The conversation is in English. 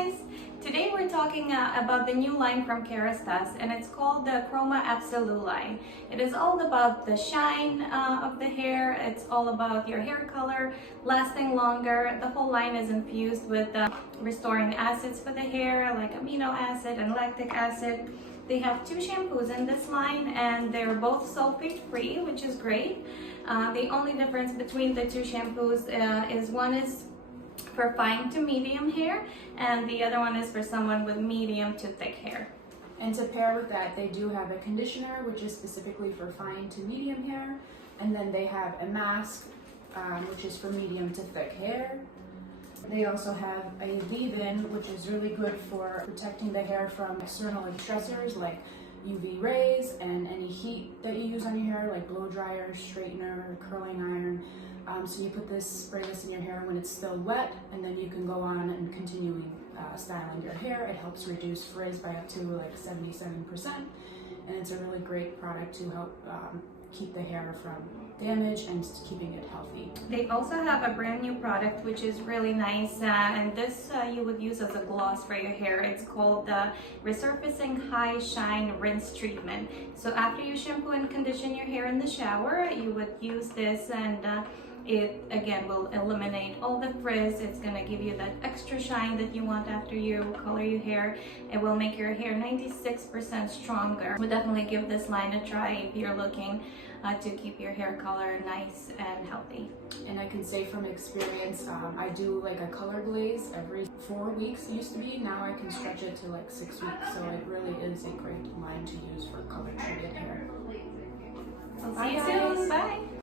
guys! Today we're talking about the new line from Kérastase, and it's called the Chroma Absolu line. It is all about the shine of the hair. It's all about your hair color lasting longer. The whole line is infused with restoring acids for the hair like amino acid and lactic acid. They have two shampoos in this line and they're both sulfate free, which is great. The only difference between the two shampoos is one is for fine to medium hair and the other one is for someone with medium to thick hair. And to pair with that, they do have a conditioner, which is specifically for fine to medium hair. And then they have a mask, which is for medium to thick hair. They also have a leave-in, which is really good for protecting the hair from external stressors like UV rays and any heat that you use on your hair, like blow dryer, straightener, curling iron. So you put spray this in your hair when it's still wet, and then you can go on and continue styling your hair. It helps reduce frizz by up to like 77%, and it's a really great product to help keep the hair from damage and keeping it healthy. They also have a brand new product which is really nice, and this you would use as a gloss for your hair. It's called the Resurfacing High Shine Rinse Treatment. So after you shampoo and condition your hair in the shower, you would use this, and it again will eliminate all the frizz. It's gonna give you that extra shine that you want after you color your hair. It will make your hair 96% stronger. Would definitely give this line a try if you're looking to keep your hair color nice and healthy. And I can say from experience, I do like a color glaze every 4 weeks. It used to be. Now I can stretch it to like 6 weeks. So it really is a great line to use for color treated hair. I'll see you soon. Bye.